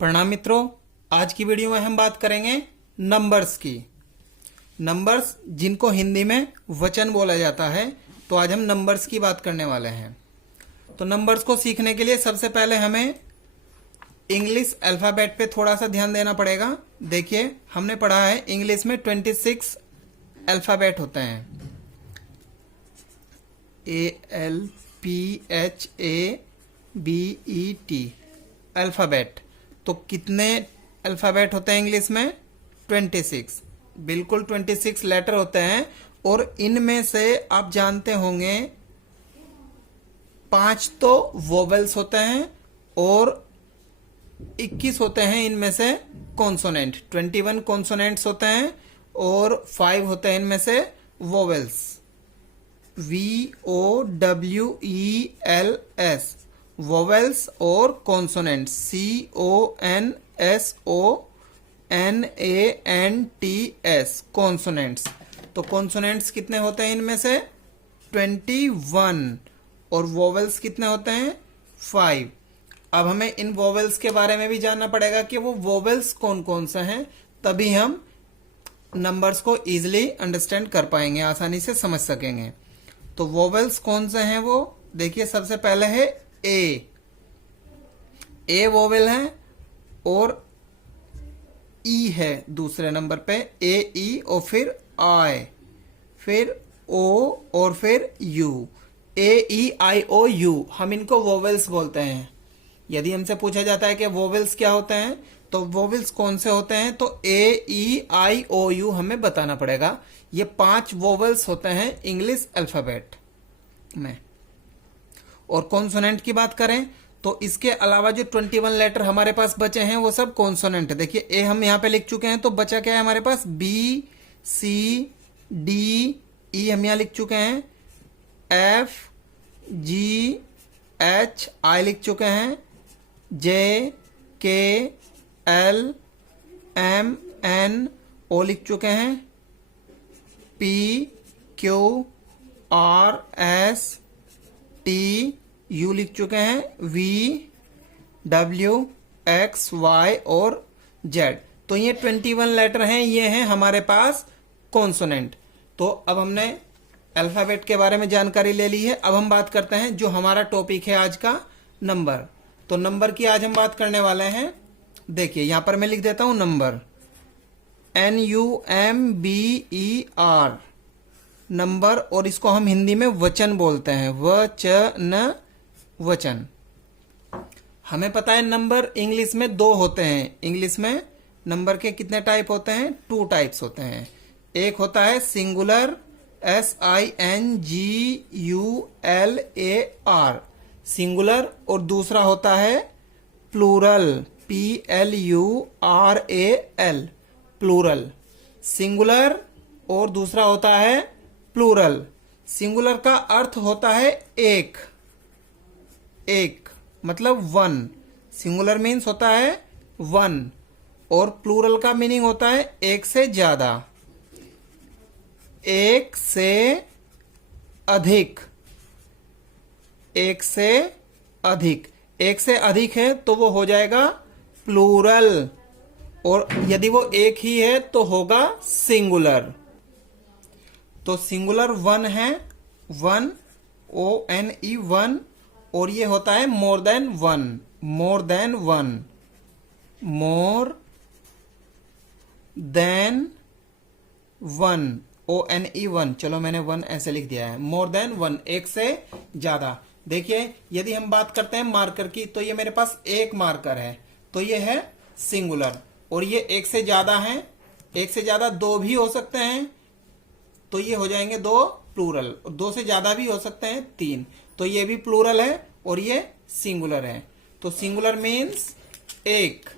प्रणाम मित्रों, आज की वीडियो में हम बात करेंगे नंबर्स की। नंबर्स जिनको हिंदी में वचन बोला जाता है, तो आज हम नंबर्स की बात करने वाले हैं। तो नंबर्स को सीखने के लिए सबसे पहले हमें इंग्लिश अल्फ़ाबेट पे थोड़ा सा ध्यान देना पड़ेगा। देखिए, हमने पढ़ा है इंग्लिश में 26 अल्फ़ाबेट होते हैं। ALPHABET alphabet. तो कितने अल्फ़ाबेट होते हैं इंग्लिश में? 26। बिल्कुल 26 लेटर होते हैं। और इनमें से आप जानते होंगे 5 तो वोवेल्स होते हैं और 21 होते हैं इनमें से कॉन्सोनेंट। 21 कॉन्सोनेंट्स होते हैं और 5 होते हैं इनमें से वोवेल्स। VOWELS वोवेल्स और कॉन्सोनेंट्स। CONSONANTS consonants. तो कॉन्सोनेंट्स कितने होते हैं इनमें से? 21। और वोवेल्स कितने होते हैं? 5। अब हमें इन वोवेल्स के बारे में भी जानना पड़ेगा कि वो वोवेल्स कौन कौन से हैं, तभी हम नंबर्स को इजीली अंडरस्टैंड कर पाएंगे, आसानी से समझ सकेंगे। तो वोवेल्स कौन से हैं वो देखिए। सबसे पहले है ए वोवेल है और ई है दूसरे नंबर पे। AE और फिर I, फिर O और फिर U। AEIOU हम इनको वोवेल्स बोलते हैं। यदि हमसे पूछा जाता है कि वोवेल्स क्या होते हैं, तो वोवेल्स कौन से होते हैं, तो AEIOU हमें बताना पड़ेगा। ये 5 वोवेल्स होते हैं इंग्लिश अल्फाबेट में। और कॉन्सोनेंट की बात करें तो इसके अलावा जो 21 लेटर हमारे पास बचे हैं वो सब कॉन्सोनेंट है। देखिए, ए हम यहां पे लिख चुके हैं, तो बचा क्या है हमारे पास? BCDE हम यहां लिख चुके हैं। FGHI लिख चुके हैं। JKLMNO लिख चुके हैं। PQRSTU लिख चुके हैं। VWXY और Z। तो ये 21 लेटर हैं, ये हैं हमारे पास कॉन्सोनेंट। तो अब हमने अल्फाबेट के बारे में जानकारी ले ली है। अब हम बात करते हैं जो हमारा टॉपिक है आज का, नंबर। तो नंबर की आज हम बात करने वाले हैं। देखिए, यहां पर मैं लिख देता हूं नंबर, NUMBER नंबर। और इसको हम हिंदी में वचन बोलते हैं। वचन। हमें पता है नंबर इंग्लिश में 2 होते हैं। इंग्लिश में नंबर के कितने टाइप होते हैं? 2 टाइप्स होते हैं। एक होता है सिंगुलर, SINGULAR सिंगुलर, और दूसरा होता है प्लूरल, PLURAL प्लूरल। सिंगुलर और दूसरा होता है प्लूरल। सिंगुलर का अर्थ होता है एक मतलब 1। सिंगुलर मीन्स होता है 1 और प्लूरल का मीनिंग होता है एक से ज्यादा, एक से अधिक। एक से अधिक, एक से अधिक है तो वो हो जाएगा प्लूरल, और यदि वो एक ही है तो होगा सिंगुलर। तो सिंगुलर 1 है, 1 ONE 1, और ये होता है more than 1, more than 1, more than 1 ONE 1। चलो, मैंने 1 ऐसे लिख दिया है। मोर देन 1 एक से ज्यादा। देखिए, यदि हम बात करते हैं मार्कर की, तो ये मेरे पास एक मार्कर है, तो ये है सिंगुलर। और ये एक से ज्यादा है, एक से ज्यादा 2 भी हो सकते हैं, तो ये हो जाएंगे 2 प्लूरल। और 2 से ज्यादा भी हो सकते हैं 3, तो ये भी प्लूरल है और ये सिंगुलर है। तो सिंगुलर मीन्स एक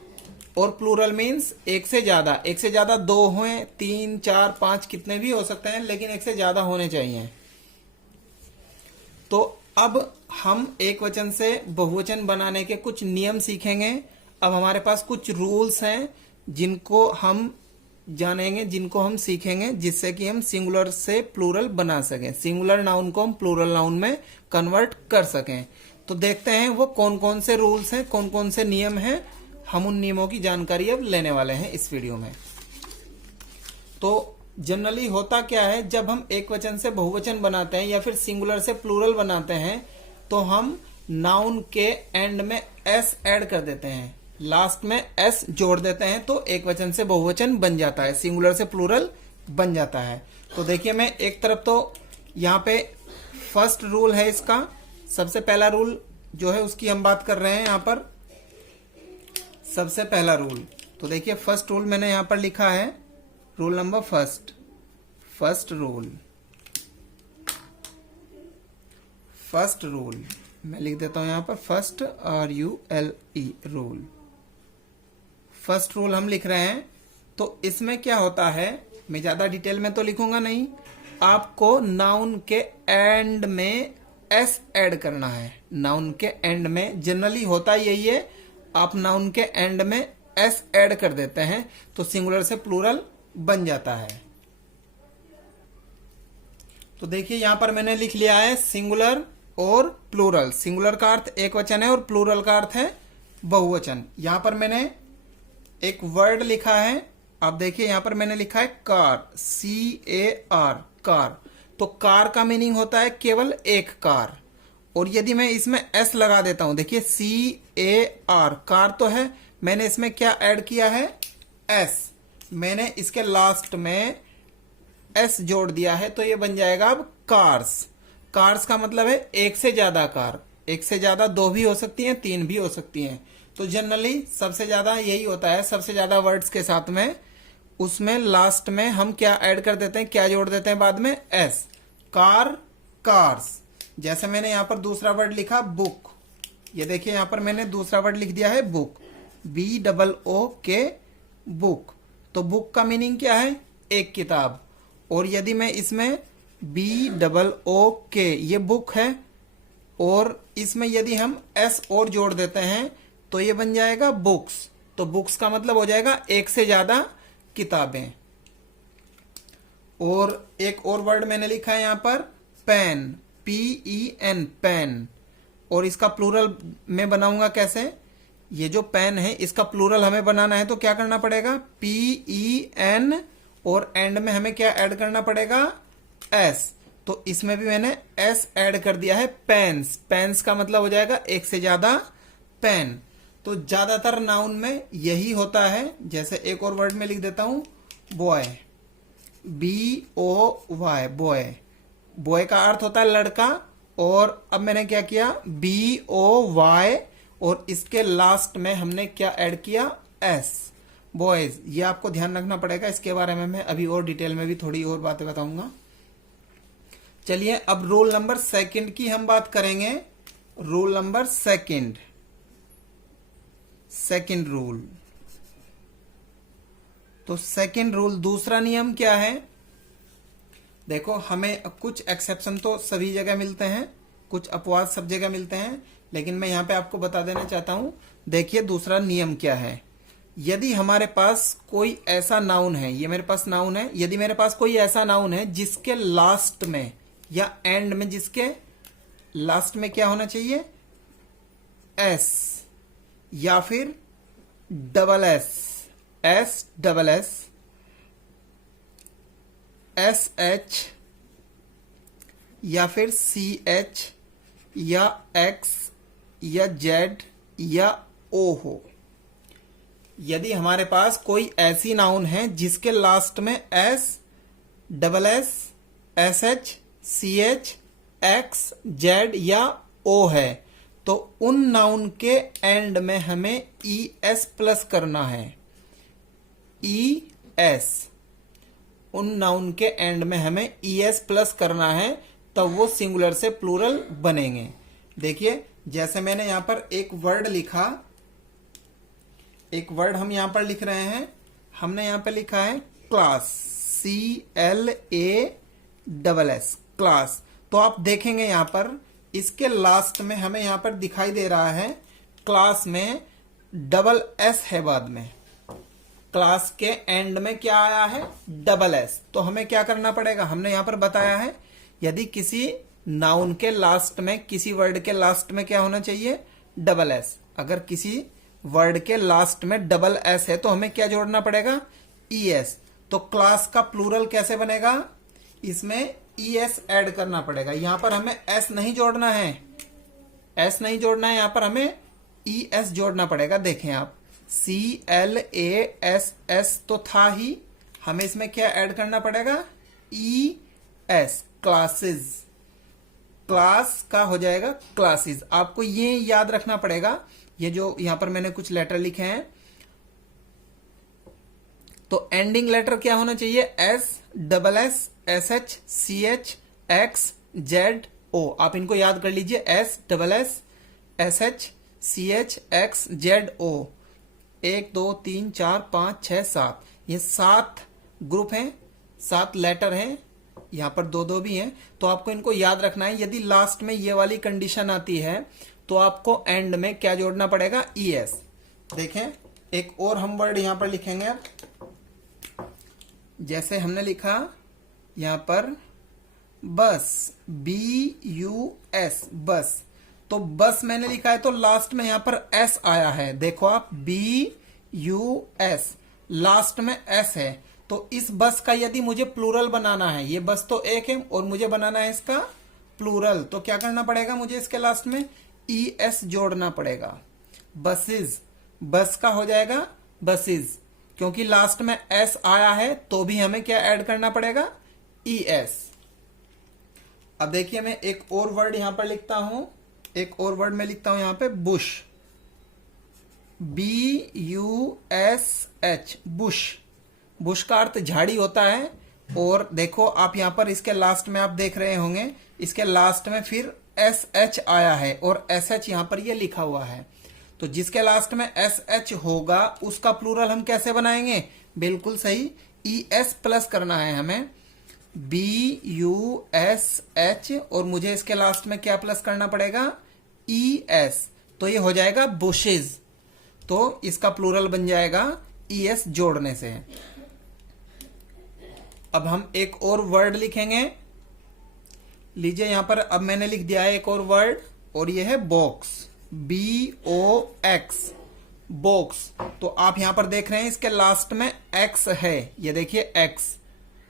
और प्लूरल मीन्स एक से ज्यादा। एक से ज्यादा 2 हो, 3, 4, 5 कितने भी हो सकते हैं, लेकिन एक से ज्यादा होने चाहिए। तो अब हम एक वचन से बहुवचन बनाने के कुछ नियम सीखेंगे। अब हमारे पास कुछ रूल्स हैं जिनको हम जानेंगे, जिनको हम सीखेंगे, जिससे कि हम सिंगुलर से प्लूरल बना सकें, सिंगुलर नाउन को हम प्लूरल नाउन में कन्वर्ट कर सकें। तो देखते हैं वो कौन कौन से रूल्स हैं, कौन कौन से नियम हैं हम उन नियमों की जानकारी अब लेने वाले हैं इस वीडियो में। तो जनरली होता क्या है, जब हम एक वचन से बहुवचन बनाते हैं या फिर सिंगुलर से प्लूरल बनाते हैं तो हम नाउन के एंड में एस ऐड कर देते हैं, लास्ट में एस जोड़ देते हैं, तो एक वचन से बहुवचन बन जाता है, सिंगुलर से प्लूरल बन जाता है। तो देखिए मैं एक तरफ तो यहाँ पे फर्स्ट रूल है इसका, सबसे पहला रूल जो है उसकी हम बात कर रहे हैं यहाँ पर। सबसे पहला रूल तो देखिए फर्स्ट रूल मैंने यहाँ पर लिखा है, रूल नंबर फर्स्ट रूल मैं लिख देता हूं यहां पर first RULE rule. First rule हम लिख रहे हैं तो इसमें क्या होता है, मैं ज्यादा डिटेल में तो लिखूंगा नहीं, आपको नाउन के एंड में एस ऐड करना है। नाउन के एंड में जनरली होता यही है, आप नाउन के एंड में एस ऐड कर देते हैं तो सिंगुलर से प्लूरल बन जाता है। तो देखिए यहां पर मैंने लिख लिया है सिंगुलर और प्लूरल। सिंगुलर का अर्थ एक वचन है और प्लूरल का अर्थ है बहुवचन। यहां पर मैंने एक वर्ड लिखा है, आप देखिए यहां पर मैंने लिखा है कार, CAR, कार। तो कार का मीनिंग होता है केवल एक कार, और यदि मैं इसमें एस लगा देता हूं, देखिए CAR कार तो है, मैंने इसमें क्या ऐड किया है, एस, मैंने इसके लास्ट में एस जोड़ दिया है तो ये बन जाएगा अब कार्स। कार्स का मतलब है एक से ज्यादा कार, एक से ज्यादा दो भी हो सकती हैं, तीन भी हो सकती हैं। तो जनरली सबसे ज्यादा यही होता है, सबसे ज्यादा वर्ड्स के साथ में उसमें लास्ट में हम क्या ऐड कर देते हैं, क्या जोड़ देते हैं बाद में, एस। Car, cars. जैसे मैंने यहां पर दूसरा वर्ड लिखा बुक, ये देखिए यहां पर मैंने दूसरा वर्ड लिख दिया है बुक, BOOK बुक। तो बुक का मीनिंग क्या है, एक किताब। और यदि मैं इसमें BOOK ये बुक है, और इसमें यदि हम एस और जोड़ देते हैं तो ये बन जाएगा बुक्स। तो बुक्स का मतलब हो जाएगा एक से ज्यादा किताबें। और एक और वर्ड मैंने लिखा है यहां पर पेन, PEN पेन। और इसका प्लूरल मैं बनाऊंगा कैसे, ये जो पेन है इसका प्लूरल हमें बनाना है तो क्या करना पड़ेगा, PEN और एंड में हमें क्या ऐड करना पड़ेगा, एस। तो इसमें भी मैंने एस ऐड कर दिया है, पेन्स। पेन्स का मतलब हो जाएगा एक से ज्यादा पेन। तो ज्यादातर नाउन में यही होता है। जैसे एक और वर्ड में लिख देता हूं बॉय, BOY बॉय। बॉय का अर्थ होता है लड़का, और अब मैंने क्या किया, BOY और इसके लास्ट में हमने क्या ऐड किया, एस, बॉयज। ये आपको ध्यान रखना पड़ेगा, इसके बारे में मैं अभी और डिटेल में भी थोड़ी और बातें बताऊंगा। चलिए अब रूल नंबर सेकंड की हम बात करेंगे। Rule number second rule. तो सेकंड रूल, दूसरा नियम क्या है, देखो हमें कुछ एक्सेप्शन तो सभी जगह मिलते हैं, कुछ अपवाद सब जगह मिलते हैं, लेकिन मैं यहां पे आपको बता देना चाहता हूं। देखिए दूसरा नियम क्या है, यदि हमारे पास कोई ऐसा नाउन है, ये मेरे पास नाउन है, यदि मेरे पास कोई ऐसा नाउन है जिसके लास्ट में या एंड में, जिसके लास्ट में क्या होना चाहिए, एस या फिर डबल एस, SH या फिर CH या X या Z या O हो। यदि हमारे पास कोई ऐसी नाउन है जिसके लास्ट में S, SS, SH, CH, X, Z या O है, तो उन नाउन के एंड में हमें ES प्लस करना है। ES, उन नाउन के एंड में हमें ES प्लस करना है, तब वो सिंगुलर से प्लूरल बनेंगे। देखिए जैसे मैंने यहां पर एक वर्ड लिखा, एक वर्ड हम यहां पर लिख रहे हैं, हमने यहां पर लिखा है क्लास, CLASS, क्लास। तो आप देखेंगे यहां पर इसके लास्ट में हमें यहां पर दिखाई दे रहा है क्लास में डबल एस है, बाद में क्लास के एंड में क्या आया है, डबल एस। तो हमें क्या करना पड़ेगा, हमने यहां पर बताया है यदि किसी नाउन के लास्ट में, किसी वर्ड के लास्ट में क्या होना चाहिए, डबल एस। अगर किसी वर्ड के लास्ट में डबल एस है तो हमें क्या जोड़ना पड़ेगा, ई एस। तो क्लास का प्लूरल कैसे बनेगा, इसमें ई एस ऐड करना पड़ेगा। यहां पर हमें एस नहीं जोड़ना है, एस नहीं जोड़ना है, यहां पर हमें ई एस जोड़ना पड़ेगा। देखें आप, CLASS तो था ही, हमें इसमें क्या ऐड करना पड़ेगा, ES, क्लासेस। क्लास का हो जाएगा क्लासेस। आपको ये याद रखना पड़ेगा, ये जो यहां पर मैंने कुछ लेटर लिखे हैं, तो एंडिंग लेटर क्या होना चाहिए, SS, SH, CH, X, Z, O। आप इनको याद कर लीजिए, SS, SH, CH, X, Z, O। 1 2 3 4 5 6 7, ये 7 ग्रुप हैं, 7 लेटर हैं, यहां पर 2 भी हैं। तो आपको इनको याद रखना है। यदि लास्ट में ये वाली कंडीशन आती है तो आपको एंड में क्या जोड़ना पड़ेगा, ES। देखें, एक और हम वर्ड यहां पर लिखेंगे। जैसे हमने लिखा यहां पर बस, BUS, बस। तो बस मैंने लिखा है तो लास्ट में यहां पर S आया है। देखो आप, BUS, लास्ट में S है। तो इस बस का यदि मुझे प्लूरल बनाना है, ये बस तो एक है और मुझे बनाना है इसका प्लूरल, तो क्या करना पड़ेगा, मुझे इसके लास्ट में ES जोड़ना पड़ेगा। बसेस, बस का हो जाएगा बसेस, क्योंकि लास्ट में S आया है तो भी हमें क्या ऐड करना पड़ेगा, ES। अब देखिए, मैं एक और वर्ड यहां पर लिखता हूं, एक और वर्ड में लिखता हूं यहां पे, बुश, BUSH, बुश। बुश का अर्थ झाड़ी होता है। और देखो आप यहां पर इसके लास्ट में आप देख रहे होंगे, इसके लास्ट में फिर SH आया है और SH यहां पर ये लिखा हुआ है। तो जिसके लास्ट में SH होगा उसका प्लूरल हम कैसे बनाएंगे, बिल्कुल सही, ES प्लस करना है हमें, BUSH, और मुझे इसके लास्ट में क्या प्लस करना पड़ेगा, ES। तो ये हो जाएगा बुशेज। तो इसका प्लूरल बन जाएगा ES जोड़ने से। अब हम एक और वर्ड लिखेंगे। लीजिए यहां पर अब मैंने लिख दिया है एक और वर्ड, और ये है बॉक्स, BOX, बॉक्स। तो आप यहां पर देख रहे हैं इसके लास्ट में X है, ये देखिए X।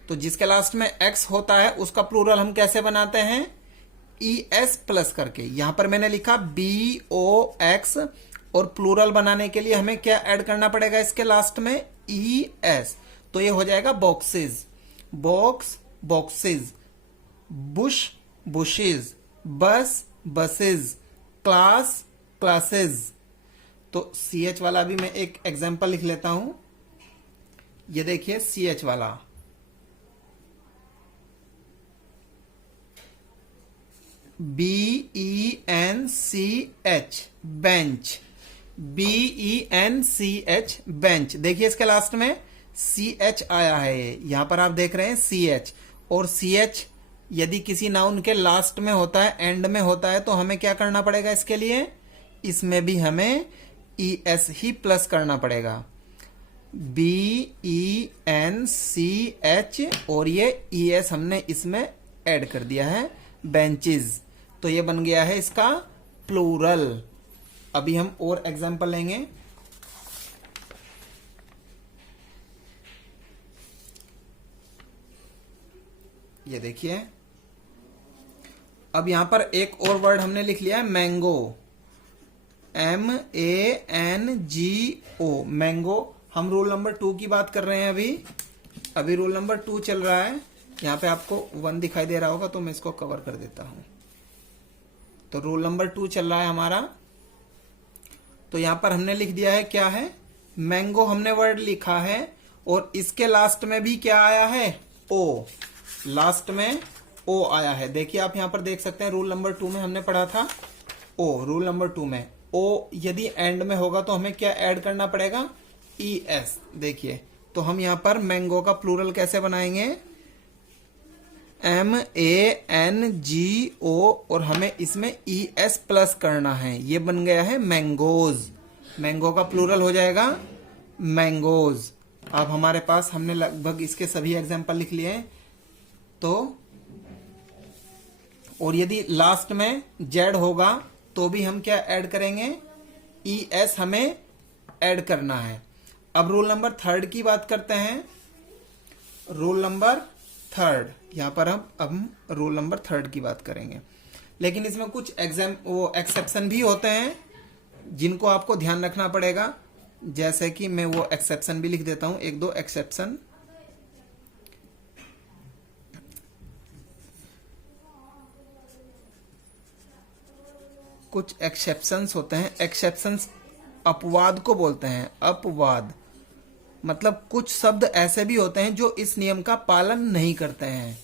तो जिसके लास्ट में X होता है उसका प्लूरल हम कैसे बनाते हैं, ES प्लस करके। यहां पर मैंने लिखा BOX, और प्लूरल बनाने के लिए हमें क्या ऐड करना पड़ेगा इसके लास्ट में, ES। तो ये हो जाएगा boxes, box, boxes, Bush, bushes, बस, बसेस, क्लास, क्लासेस। तो CH वाला भी मैं एक एग्जांपल लिख लेता हूं। ये देखिए CH वाला, BENCH, बेंच, BENCH, बेंच। देखिए इसके लास्ट में CH आया है, यहां पर आप देख रहे हैं CH। और CH यदि किसी नाउन के लास्ट में होता है, एंड में होता है, तो हमें क्या करना पड़ेगा इसके लिए, इसमें भी हमें ES ही प्लस करना पड़ेगा, BENCH, और ये ES हमने इसमें ऐड कर दिया है, बेंचेस। तो ये बन गया है इसका प्लूरल। अभी हम और एग्जांपल लेंगे। ये देखिए, अब यहां पर एक और वर्ड हमने लिख लिया है, मैंगो, MANGO, मैंगो। हम रूल नंबर 2 की बात कर रहे हैं अभी रूल नंबर 2 चल रहा है। यहां पे आपको 1 दिखाई दे रहा होगा तो मैं इसको कवर कर देता हूं। तो रूल नंबर 2 चल रहा है हमारा। तो यहां पर हमने लिख दिया है, क्या है, मैंगो हमने वर्ड लिखा है, और इसके लास्ट में भी क्या आया है, O, लास्ट में O आया है। देखिए आप यहां पर देख सकते हैं, रूल नंबर 2 में हमने पढ़ा था O, रूल नंबर 2 में O यदि एंड में होगा तो हमें क्या ऐड करना पड़ेगा, ES। देखिए, तो हम यहां पर मैंगो का प्लूरल कैसे बनाएंगे, MANGO, और हमें इसमें ES प्लस करना है, ये बन गया है मैंगोज। मैंगो का प्लूरल हो जाएगा मैंगोज। अब हमारे पास हमने लगभग इसके सभी एग्जांपल लिख लिए हैं। तो और यदि लास्ट में Z होगा तो भी हम क्या ऐड करेंगे, ES हमें ऐड करना है। अब रूल नंबर थर्ड की बात करते हैं। रूल नंबर थर्ड, यहां पर हम अब रूल नंबर थर्ड की बात करेंगे, लेकिन इसमें कुछ एक्सेप्शन भी होते हैं जिनको आपको ध्यान रखना पड़ेगा। जैसे कि मैं वो एक्सेप्शन भी लिख देता हूं, एक दो एक्सेप्शन। कुछ एक्सेप्शंस होते हैं, एक्सेप्शंस अपवाद को बोलते हैं। अपवाद मतलब कुछ शब्द ऐसे भी होते हैं जो इस नियम का पालन नहीं करते हैं।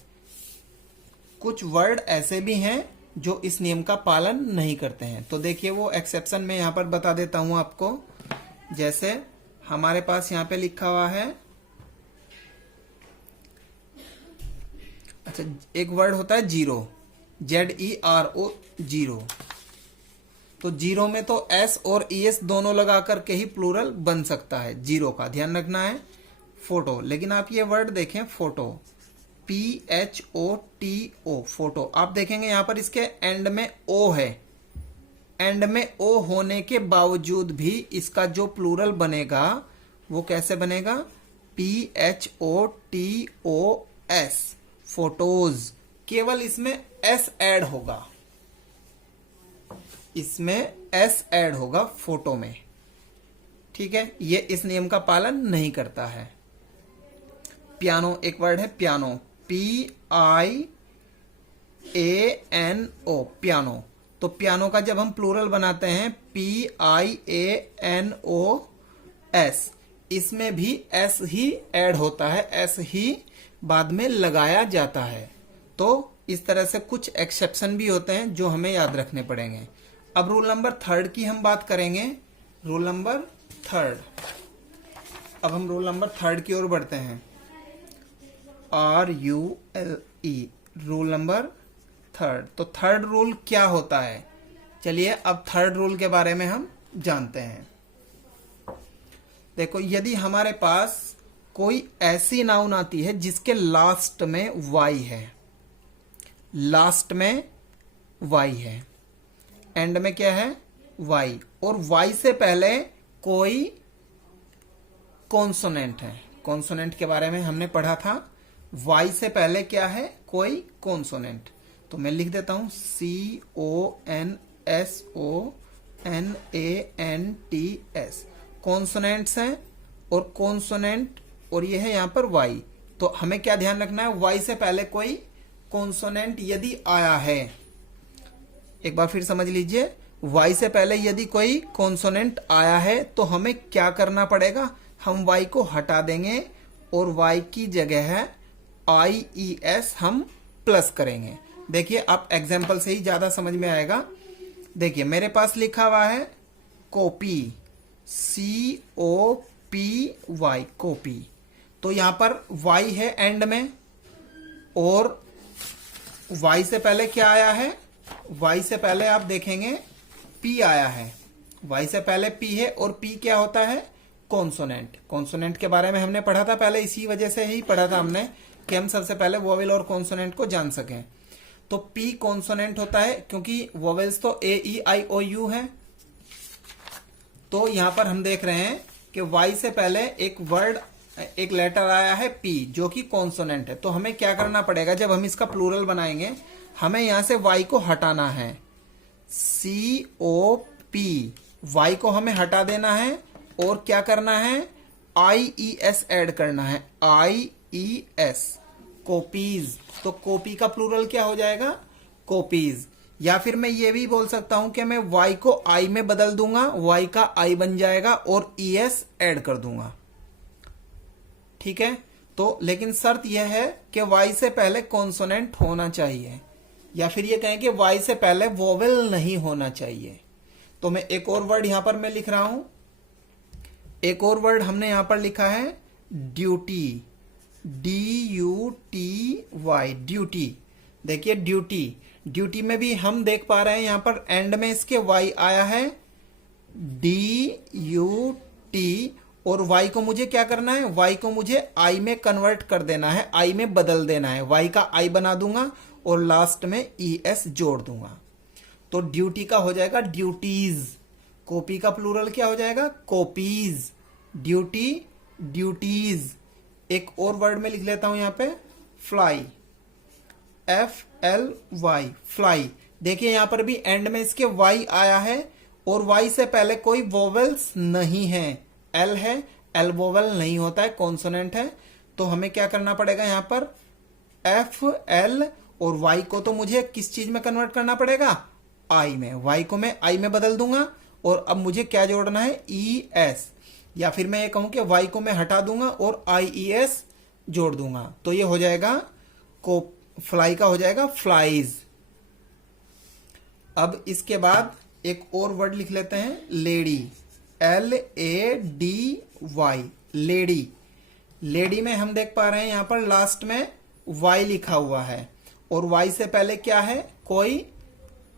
कुछ वर्ड ऐसे भी हैं जो इस नियम का पालन नहीं करते हैं। तो देखिए वो एक्सेप्शन मैं यहां पर बता देता हूं आपको। जैसे हमारे पास यहां पे लिखा हुआ है, अच्छा, एक वर्ड होता है जीरो, ZERO, जीरो। तो जीरो में तो S और ES दोनों लगा करके ही प्लूरल बन सकता है, जीरो का ध्यान रखना है। फोटो, लेकिन आप ये वर्ड देखें फोटो, PHOTO, फोटो। आप देखेंगे यहां पर इसके एंड में O है। एंड में O होने के बावजूद भी इसका जो प्लूरल बनेगा वो कैसे बनेगा? PHOTOS, photos. केवल इसमें S ऐड होगा, इसमें S ऐड होगा फोटो में, ठीक है। ये इस नियम का पालन नहीं करता है। पियानो, एक वर्ड है पियानो, PIANO, पियानो। तो पियानो का जब हम प्लूरल बनाते हैं PIANOS, इसमें भी S ही ऐड होता है, S ही बाद में लगाया जाता है। तो इस तरह से कुछ एक्सेप्शन भी होते हैं जो हमें याद रखने पड़ेंगे। अब रूल नंबर थर्ड की हम बात करेंगे। रूल नंबर थर्ड, अब हम रूल नंबर थर्ड की ओर बढ़ते हैं। RULE, rule number third. तो थर्ड रूल क्या होता है? चलिए अब थर्ड रूल के बारे में हम जानते हैं। देखो, यदि हमारे पास कोई ऐसी नाउन आती है जिसके लास्ट में Y है, लास्ट में Y है, एंड में क्या है? Y, और Y से पहले कोई कॉन्सोनेंट है। कॉन्सोनेंट के बारे में हमने पढ़ा था। Y से पहले क्या है? कोई कॉन्सोनेंट। तो मैं लिख देता हूं CONSONANTS, कॉन्सोनेंट्स हैं और कॉन्सोनेंट, और ये है यहां पर Y। तो हमें क्या ध्यान रखना है? Y से पहले कोई कॉन्सोनेंट यदि आया है, एक बार फिर समझ लीजिए, Y से पहले यदि कोई कॉन्सोनेंट आया है तो हमें क्या करना पड़ेगा? हम Y को हटा देंगे और Y की जगह है IES हम प्लस करेंगे। देखिए, आप एग्जाम्पल से ही ज्यादा समझ में आएगा। देखिए, मेरे पास लिखा हुआ है कॉपी, COPY, कॉपी। तो यहां पर Y है एंड में, और Y से पहले क्या आया है? Y से पहले आप देखेंगे P आया है। Y से पहले P है, और P क्या होता है? कॉन्सोनेंट। कॉन्सोनेंट के बारे में हमने पढ़ा था पहले, इसी वजह से ही पढ़ा था हमने कि हम सबसे पहले वोवेल और कॉन्सोनेंट को जान सकें। तो P कॉन्सोनेंट होता है क्योंकि वोवेल्स तो AEIOU है। तो यहां पर हम देख रहे हैं कि Y से पहले एक वर्ड, एक लेटर आया है P, जो कि कॉन्सोनेंट है। तो हमें क्या करना पड़ेगा? जब हम इसका प्लूरल बनाएंगे, हमें यहां से Y को हटाना है, COP, Y को हमें हटा देना है, और क्या करना है? IES ऐड करना है, IES, कॉपीज। तो कॉपी का प्लूरल क्या हो जाएगा? कॉपीज। या फिर मैं ये भी बोल सकता हूं कि मैं Y को I में बदल दूंगा, Y का I बन जाएगा, और ES ऐड कर दूंगा, ठीक है। तो लेकिन शर्त यह है कि Y से पहले कॉन्सोनेंट होना चाहिए, या फिर ये कहें कि Y से पहले वोवेल नहीं होना चाहिए। तो मैं एक और वर्ड यहां पर मैं लिख रहा हूं। एक और वर्ड हमने यहां पर लिखा है ड्यूटी, DUTY, ड्यूटी। देखिए ड्यूटी, ड्यूटी में भी हम देख पा रहे हैं यहां पर एंड में इसके Y आया है, DUT, और Y को मुझे क्या करना है? Y को मुझे I में कन्वर्ट कर देना है, I में बदल देना है। Y का I बना दूंगा और लास्ट में ES जोड़ दूंगा। तो ड्यूटी का हो जाएगा ड्यूटीज। कॉपी का प्लूरल क्या हो जाएगा? कॉपीज। Duty, duties. एक और वर्ड में लिख लेता हूं यहां पे, फ्लाई, FLY, फ्लाई। देखिए यहां पर भी एंड में इसके Y आया है और Y से पहले कोई वोवेल्स नहीं है, L है, L वोवेल नहीं होता है, कॉन्सोनेंट है। तो हमें क्या करना पड़ेगा यहां पर? FL और Y को तो मुझे किस चीज में कन्वर्ट करना पड़ेगा? I में। Y को मैं I में बदल दूंगा और अब मुझे क्या जोड़ना है? ES, या फिर मैं ये कहूं कि Y को मैं हटा दूंगा और IES जोड़ दूंगा, तो ये हो जाएगा फ्लाई का हो जाएगा फ्लाइज। अब इसके बाद एक और वर्ड लिख लेते हैं, लेडी, LADY, लेडी। लेडी में हम देख पा रहे हैं यहां पर लास्ट में Y लिखा हुआ है और Y से पहले क्या है? कोई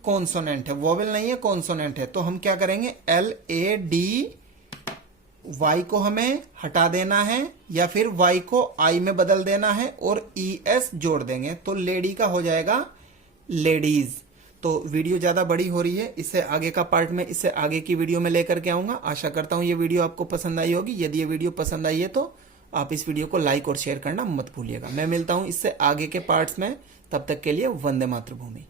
कॉन्सोनेंट है, वोवेल नहीं है, कॉन्सोनेंट है। तो हम क्या करेंगे? LADY को हमें हटा देना है या फिर Y को I में बदल देना है और ES जोड़ देंगे, तो लेडी का हो जाएगा लेडीज। तो वीडियो ज्यादा बड़ी हो रही है, इससे आगे का पार्ट में इससे आगे की वीडियो में लेकर के आऊंगा। आशा करता हूं ये वीडियो आपको पसंद आई होगी। यदि ये वीडियो पसंद आई है तो आप इस वीडियो को लाइक और शेयर करना मत भूलिएगा। मैं मिलता हूं इससे आगे के पार्ट्स में, तब तक के लिए वंदे मातृभूमि।